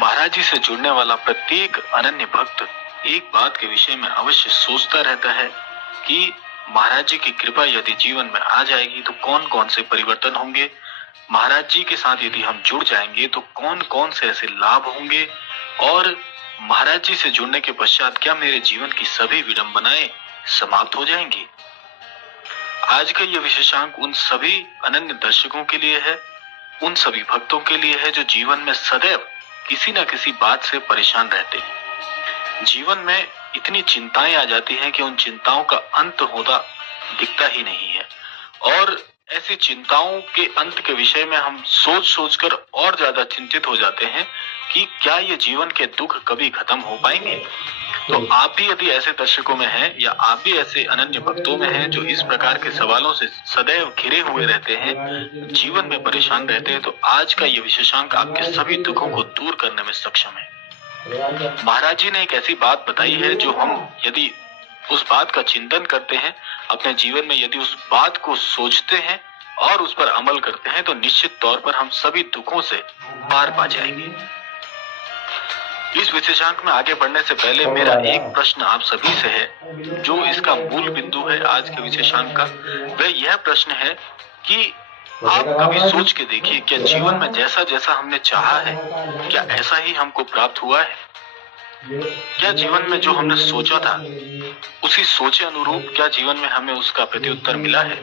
महाराज जी से जुड़ने वाला प्रत्येक अनन्य भक्त एक बात के विषय में अवश्य सोचता रहता है कि महाराज जी की कृपा यदि जीवन में आ जाएगी तो कौन कौन से परिवर्तन होंगे, महाराज जी के साथ यदि हम जुड़ जाएंगे तो कौन कौन से ऐसे लाभ होंगे, और महाराज जी से जुड़ने के पश्चात क्या मेरे जीवन की सभी विडंबनाएं समाप्त हो जाएंगी। आज का यह विशेषांक उन सभी अनन्य दर्शकों के लिए है, उन सभी भक्तों के लिए है जो जीवन में सदैव किसी न किसी बात से परेशान रहते हैं। जीवन में इतनी चिंताएं आ जाती हैं कि उन चिंताओं का अंत होता दिखता ही नहीं है, और ऐसी चिंताओं के अंत के विषय में हम सोच सोचकर और ज्यादा चिंतित हो जाते हैं कि क्या ये जीवन के दुख कभी खत्म हो पाएंगे। तो आप भी यदि ऐसे दर्शकों में हैं या आप भी ऐसे अनन्य भक्तों में हैं जो इस प्रकार के सवालों से सदैव घिरे हुए रहते हैं, जीवन में परेशान रहते हैं, तो आज का ये विशेषांक आपके सभी दुखों को दूर करने में सक्षम है। महाराज जी ने एक ऐसी बात बताई है जो हम यदि उस बात का चिंतन करते हैं, अपने जीवन में यदि उस बात को सोचते हैं और उस पर अमल करते हैं तो निश्चित तौर पर हम सभी दुखों से पार पा जाएंगे। इस विशेषांक में आगे बढ़ने से पहले मेरा एक प्रश्न आप सभी से है, जो इसका मूल बिंदु है आज के विशेषांक का। वह यह प्रश्न है कि आप कभी सोच के देखिए, क्या जीवन में जैसा जैसा हमने चाहा है क्या ऐसा ही हमको प्राप्त हुआ है? क्या जीवन में जो हमने सोचा था उसी सोचे अनुरूप क्या जीवन में हमें उसका प्रत्युत्तर मिला है?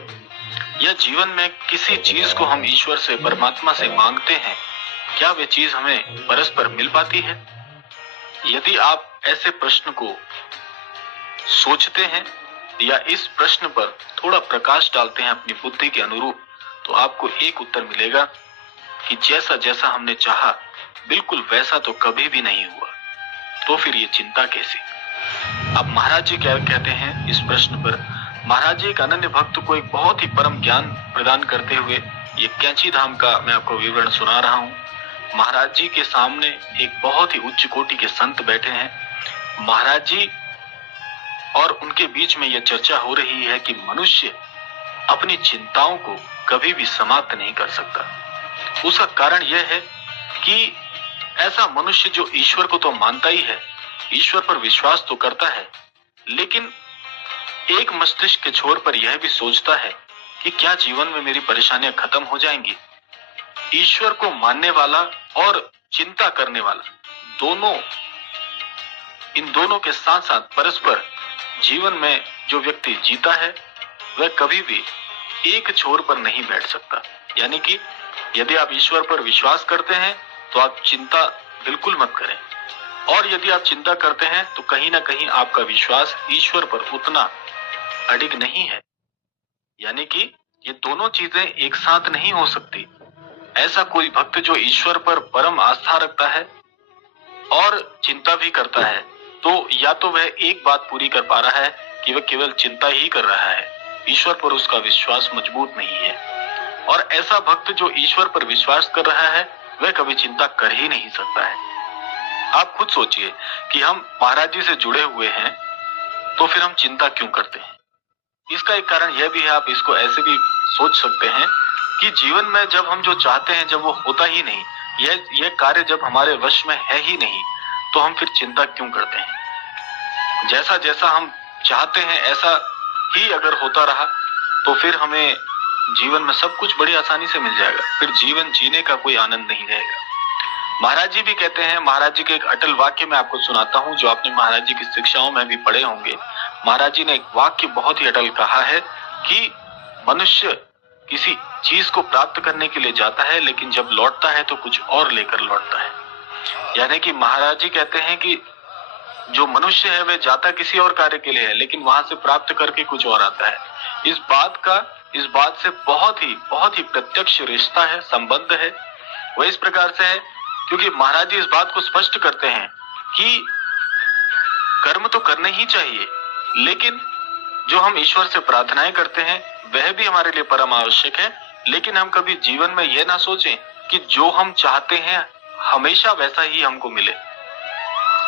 या जीवन में किसी चीज को हम ईश्वर से, परमात्मा से मांगते हैं, क्या वे चीज हमें परस्पर मिल पाती है? यदि आप ऐसे प्रश्न को सोचते हैं या इस प्रश्न पर थोड़ा प्रकाश डालते हैं अपनी बुद्धि के अनुरूप, तो आपको एक उत्तर मिलेगा कि जैसा जैसा हमने चाहा बिल्कुल वैसा तो कभी भी नहीं हुआ। तो फिर ये चिंता कैसी? अब महाराज जी क्या कहते हैं इस प्रश्न पर? महाराज जी एक अनन्य भक्त को एक बहुत ही परम ज्ञान प्रदान करते हुए ये कैंची धाम का मैं आपको विवरण सुना रहा हूँ। महाराज जी के सामने एक बहुत ही उच्च कोटि के संत बैठे हैं। महाराज जी और उनके बीच में यह चर्चा हो रही है कि मनुष्य अपनी चिंताओं को कभी भी समाप्त नहीं कर सकता। उसका कारण यह है कि ऐसा मनुष्य जो ईश्वर को तो मानता ही है, ईश्वर पर विश्वास तो करता है, लेकिन एक मस्तिष्क के छोर पर यह भी सोचता है कि क्या जीवन में मेरी परेशानियां खत्म हो जाएंगी। ईश्वर को मानने वाला और चिंता करने वाला दोनों, इन दोनों के साथ साथ परस्पर जीवन में जो व्यक्ति जीता है वह कभी भी एक छोर पर नहीं बैठ सकता। यानी कि यदि आप ईश्वर पर विश्वास करते हैं तो आप चिंता बिल्कुल मत करें, और यदि आप चिंता करते हैं तो कहीं ना कहीं आपका विश्वास ईश्वर पर उतना अडिग नहीं है। यानी कि ये दोनों चीजें एक साथ नहीं हो सकती। ऐसा कोई भक्त जो ईश्वर पर परम आस्था रखता है और चिंता भी करता है, तो या तो वह एक बात पूरी कर पा रहा है कि वह केवल चिंता ही कर रहा है, ईश्वर पर उसका विश्वास मजबूत नहीं है। और ऐसा भक्त जो ईश्वर पर विश्वास कर रहा है वह कभी चिंता कर ही नहीं सकता है। आप खुद सोचिए कि हम महाराज जी से जुड़े हुए हैं तो फिर हम चिंता क्यों करते हैं? इसका एक कारण यह भी है, आप इसको ऐसे भी सोच सकते हैं कि जीवन में जब हम जो चाहते हैं जब वो होता ही नहीं, यह कार्य जब हमारे वश में है ही नहीं, तो हम फिर चिंता क्यों करते हैं? जैसा जैसा हम चाहते हैं ऐसा ही अगर होता रहा तो फिर हमें जीवन में सब कुछ बड़ी आसानी से मिल जाएगा, फिर जीवन जीने का कोई आनंद नहीं रहेगा। महाराज जी भी कहते हैं, महाराज जी के एक अटल वाक्य मैं आपको सुनाता हूं जो आपने महाराज जी की शिक्षाओं में भी पढ़े होंगे। महाराज जी ने एक वाक्य बहुत ही अटल कहा है कि मनुष्य किसी चीज को प्राप्त करने के लिए जाता है लेकिन जब लौटता है तो कुछ और लेकर लौटता है। यानी कि महाराज जी कहते हैं कि जो मनुष्य है वह जाता किसी और कार्य के लिए है लेकिन वहां से प्राप्त करके कुछ और आता है। इस बात से बहुत ही प्रत्यक्ष रिश्ता है, संबंध है। वह इस प्रकार से है क्योंकि महाराज जी इस बात को स्पष्ट करते हैं कि कर्म तो करने ही चाहिए, लेकिन जो हम ईश्वर से प्रार्थनाएं करते हैं वह भी हमारे लिए परम आवश्यक है। लेकिन हम कभी जीवन में यह ना सोचें कि जो हम चाहते हैं हमेशा वैसा ही हमको मिले।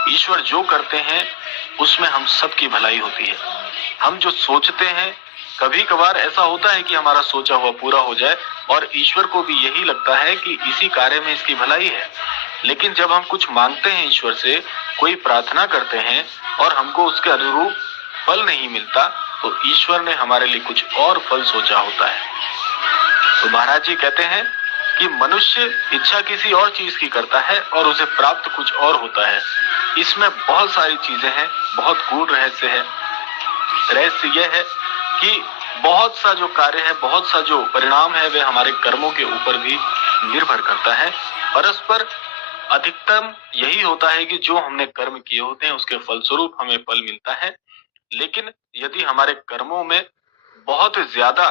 ईश्वर जो करते हैं उसमें हम सबकी भलाई होती है। हम जो सोचते हैं, कभी कभार ऐसा होता है कि हमारा सोचा हुआ पूरा हो जाए और ईश्वर को भी यही लगता है कि इसी कार्य में इसकी भलाई है, लेकिन जब हम कुछ मांगते हैं ईश्वर से, कोई प्रार्थना करते हैं और हमको उसके अनुरूप फल नहीं मिलता, तो ईश्वर ने हमारे लिए कुछ और फल सोचा होता है। तो महाराज जी कहते हैं कि मनुष्य इच्छा किसी और चीज की करता है और उसे प्राप्त कुछ और होता है। इसमें बहुत सारी चीजें हैं, बहुत गूढ़ रहस्य है। रहस्य यह है कि बहुत सा जो कार्य है, बहुत सा जो परिणाम है, वे हमारे कर्मों के ऊपर भी निर्भर करता है। परस्पर अधिकतम यही होता है कि जो हमने कर्म किए होते हैं उसके फलस्वरूप हमें फल मिलता है। लेकिन यदि हमारे कर्मों में बहुत ज्यादा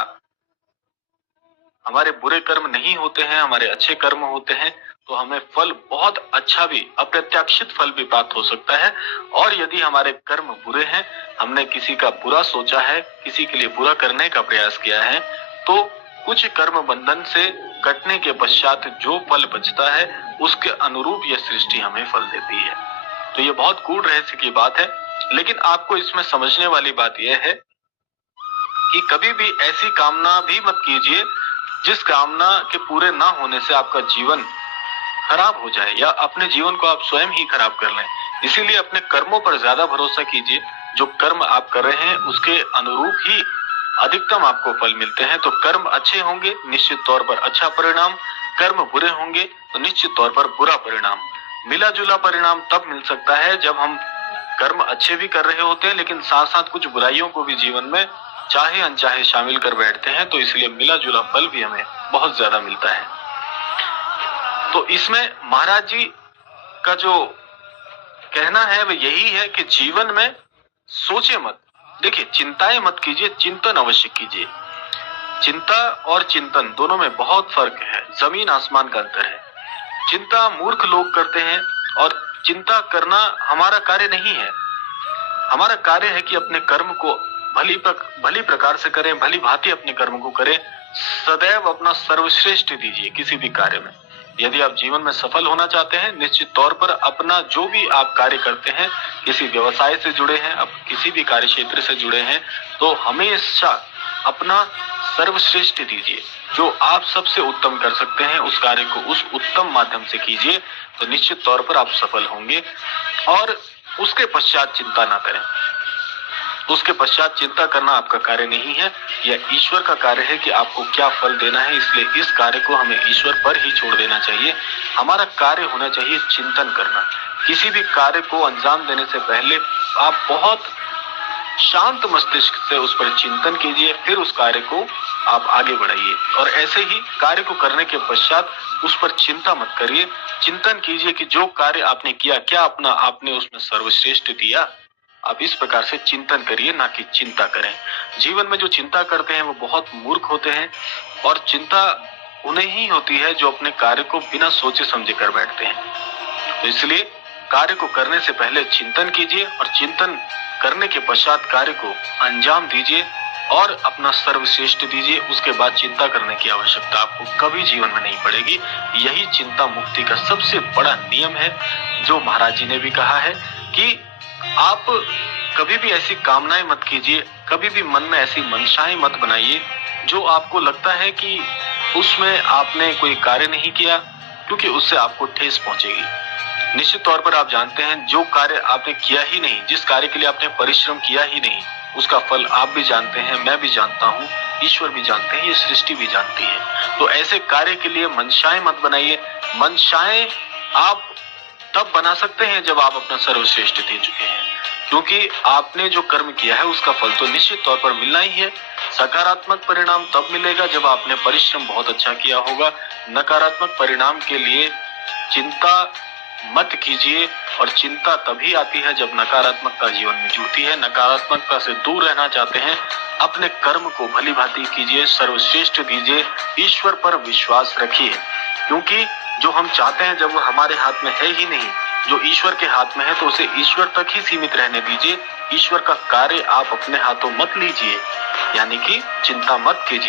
हमारे बुरे कर्म नहीं होते हैं, हमारे अच्छे कर्म होते हैं, तो हमें फल बहुत अच्छा भी, अप्रत्याशित फल भी प्राप्त हो सकता है। और यदि हमारे कर्म बुरे हैं, हमने किसी का बुरा सोचा है, किसी के लिए बुरा करने का प्रयास किया है, तो कुछ कर्म बंधन से कटने के पश्चात जो फल बचता है उसके अनुरूप यह सृष्टि हमें फल देती है। तो ये बहुत गूढ़ रहस्य की बात है। लेकिन आपको इसमें समझने वाली बात यह है कि कभी भी ऐसी कामना भी मत कीजिए जिस कामना के पूरे ना होने से आपका जीवन खराब हो जाए या अपने जीवन को आप स्वयं ही खराब कर लें। इसीलिए अपने कर्मों पर ज्यादा भरोसा कीजिए। जो कर्म आप कर रहे हैं उसके अनुरूप ही अधिकतम आपको फल मिलते हैं। तो कर्म अच्छे होंगे, निश्चित तौर पर अच्छा परिणाम। कर्म बुरे होंगे तो निश्चित तौर पर बुरा परिणाम। मिला जुला परिणाम तब मिल सकता है जब हम कर्म अच्छे भी कर रहे होते हैं, लेकिन साथ साथ कुछ बुराइयों को भी जीवन में चाहे अनचाहे शामिल कर बैठते हैं। तो इसलिए मिला जुला फल भी हमें बहुत ज्यादा मिलता है। तो इसमें महाराज जी का जो कहना है वह यही है कि जीवन में सोचे मत। देखिए, चिंताएं मत कीजिए, चिंतन अवश्य कीजिए। चिंता और चिंतन दोनों में बहुत फर्क है, जमीन आसमान का अंतर है। चिंता मूर्ख लोग करते हैं और चिंता करना हमारा कार्य नहीं है। हमारा कार्य है कि अपने कर्म को भली प्रकार से करें, भली भांति अपने कर्म को करें। सदैव अपना सर्वश्रेष्ठ दीजिए किसी भी कार्य में। यदि आप जीवन में सफल होना चाहते हैं, निश्चित तौर पर अपना जो भी आप कार्य करते हैं, किसी व्यवसाय से जुड़े हैं, अब किसी भी कार्य क्षेत्र से जुड़े हैं, तो हमेशा अपना सर्वश्रेष्ठ दीजिए। जो आप सबसे उत्तम कर सकते हैं उस कार्य को उस उत्तम माध्यम से कीजिए, तो निश्चित तौर पर आप सफल होंगे। और उसके पश्चात चिंता ना करें। उसके पश्चात चिंता करना आपका कार्य नहीं है, यह ईश्वर का कार्य है कि आपको क्या फल देना है। इसलिए इस कार्य को हमें ईश्वर पर ही छोड़ देना चाहिए। हमारा कार्य होना चाहिए चिंतन करना। किसी भी कार्य को अंजाम देने से पहले आप बहुत शांत मस्तिष्क से उस पर चिंतन कीजिए, फिर उस कार्य को आप आगे बढ़ाइए। और ऐसे ही कार्य को करने के पश्चात उस पर चिंता मत करिए, चिंतन कीजिए कि जो कार्य आपने किया, क्या आपने उसमें सर्वश्रेष्ठ दिया। आप इस प्रकार से चिंतन करिए, ना कि चिंता करें। जीवन में जो चिंता करते हैं वो बहुत मूर्ख होते हैं, और चिंता उन्हें ही होती है जो अपने कार्य को बिना सोचे समझे कर बैठते हैं। तो इसलिए कार्य को करने से पहले चिंतन कीजिए, और चिंतन करने के पश्चात कार्य को अंजाम दीजिए और अपना सर्वश्रेष्ठ दीजिए। उसके बाद चिंता करने की आवश्यकता आपको कभी जीवन में नहीं पड़ेगी। यही चिंता मुक्ति का सबसे बड़ा नियम है, जो महाराज जी ने भी कहा है कि आप कभी भी ऐसी कामनाएं मत कीजिए, कभी भी मन में ऐसी मंशाएं मत बनाइए जो आपको लगता है कि उसमें आपने कोई कार्य नहीं किया, क्योंकि उससे आपको ठेस पहुंचेगी। निश्चित तौर पर आप जानते हैं, जो कार्य आपने किया ही नहीं, जिस कार्य के लिए आपने परिश्रम किया ही नहीं, उसका फल आप भी जानते हैं, मैं भी जानता हूँ, ईश्वर भी जानते हैं, ये सृष्टि भी जानती है। तो ऐसे कार्य के लिए मंशाएं मत बनाइए। मंशाएं आप तब बना सकते हैं जब आप अपना सर्वश्रेष्ठ दे चुके हैं, क्योंकि आपने जो कर्म किया है उसका फल तो निश्चित तौर पर मिलना ही है। सकारात्मक परिणाम तब मिलेगा जब आपने परिश्रम बहुत अच्छा किया होगा। नकारात्मक परिणाम के लिए चिंता मत कीजिए, और चिंता तभी आती है जब नकारात्मकता जीवन में जुड़ती है। नकारात्मकता से दूर रहना चाहते हैं, अपने कर्म को भली भांति कीजिए, सर्वश्रेष्ठ दीजिए, ईश्वर पर विश्वास रखिए, क्योंकि जो हम चाहते हैं जब वो हमारे हाथ में है ही नहीं, जो ईश्वर के हाथ में है, तो उसे ईश्वर तक ही सीमित रहने दीजिए। ईश्वर का कार्य आप अपने हाथों मत लीजिए, यानी कि चिंता मत कीजिए।